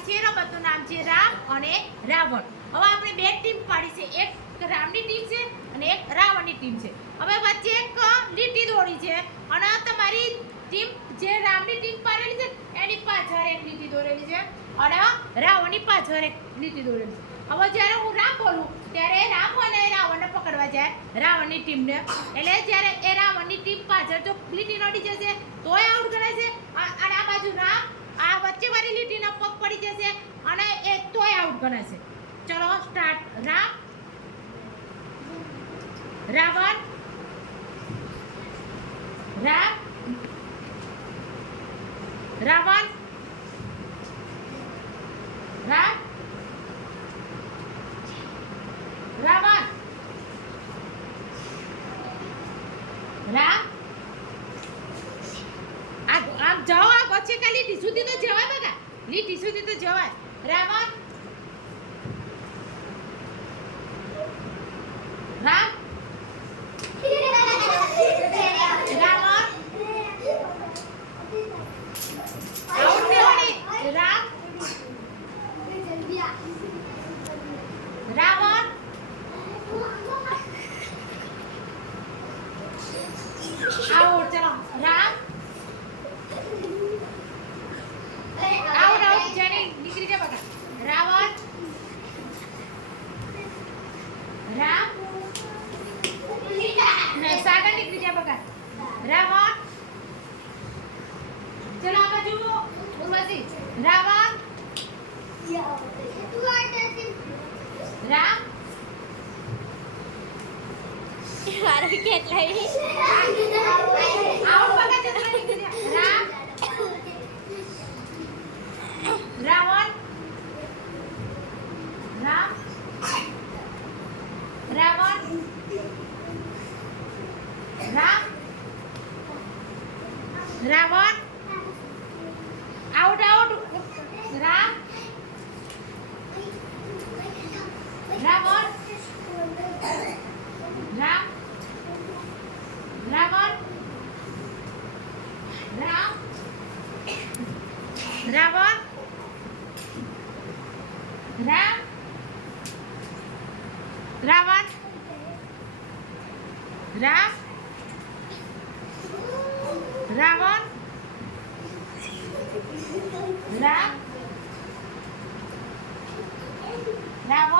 પાડી છે રમતનું નામ છે રામ અને રાવણ. હવે આપણે બે ટીમ પાડી છે, એક રામની ટીમ છે અને એક રાવણની ટીમ છે. હવે વચ્ચે એક લીટી દોરી છે અને તમારી ટીમ જે રામની ટીમ પાડેલી છે એની પાછળ એક લીટી દોરેલી છે અને રાવણની પાછળ એક લીટી દોરેલી છે. હવે જ્યારે હું રામ બોલું ત્યારે રામ અને રાવણને પકડવા જાય રાવણની ટીમને, એટલે જ્યારે એ રાવણની ટીમ પાછળ જો લીટી નડી જશે તોય આઉટ ગણાય છે અને આ બાજુ રામ આ વચ્ચેવાળી લીટીના પગ પડી જશે અને એ તોય આઉટ ગણાશે. ચલો સ્ટાર્ટ. રામ, રાવણ, રામ, રાવણ, રામ, રાવણ, રામ. આમ જાઓ, આ વચ્ચે કા લીટી સુધી તો જવાય બગા, લીટી સુધી તો જવાય. રાવણ, રામ, રાવણ, આઉટ દેવાની. રામ, રાવણ, આઉટ. ચલો રામ, આઉટ આઉટ જાને નીકળી જાય બગા. રાવણ, રામ, સાગર નીકળી જાય બગા. રાવણ, ચલો આ બાજુ ઉર્વશી. રાવણ, રામ, મારો કેટલા આઉટ બગા ચલો નીકળી જાય. Ram, Ravan, Ram, Ravan, Ram, Ravan, out out. રામ, રાવણ, રામ, રાવણ, રામ, રાવણ, રામ, રાવણ, રામ, રાવણ, રામ, રાવણ,